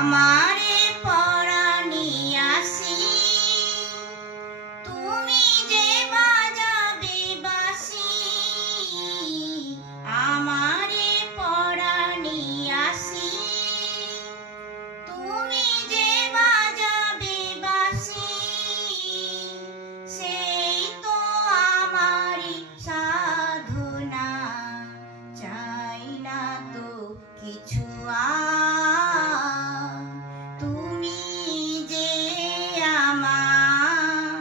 আমারে পরানিয়াসি তুমি যে বাজাবে বাঁশি আমারে পরানিয়াসি তুমি যে বাজাবে বাঁশি সেই তো আমারি সাধনা চাই না তো কিছু তুমি যে আমার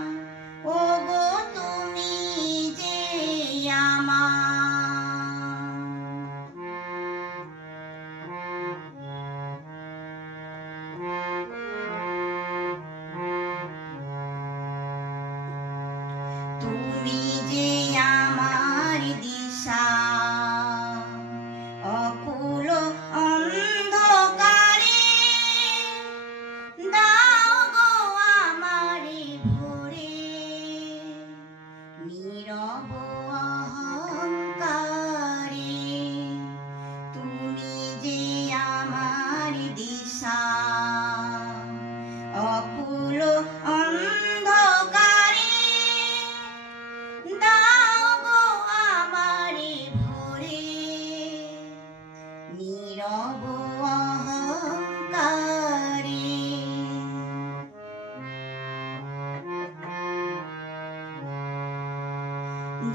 ওগো তুমি যে তুমি যে আমার দিশা অকুল অন্ধকারে দাও গো আমারে ভরে নীরব অহংকারে তুমি যে আমার দিশা অকুল অন্ধকারে দাও গো আমারে ভরে নীরব অহংকারে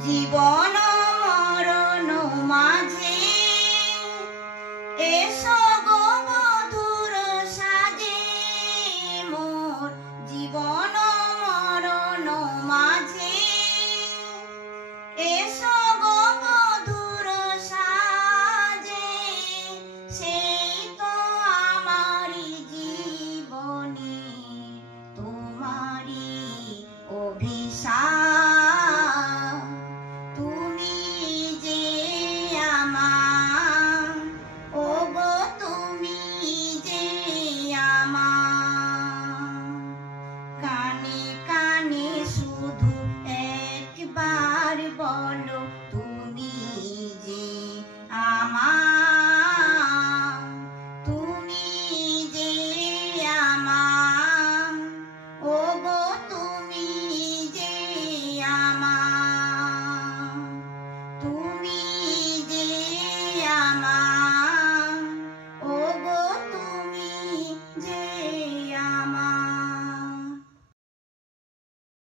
জীবন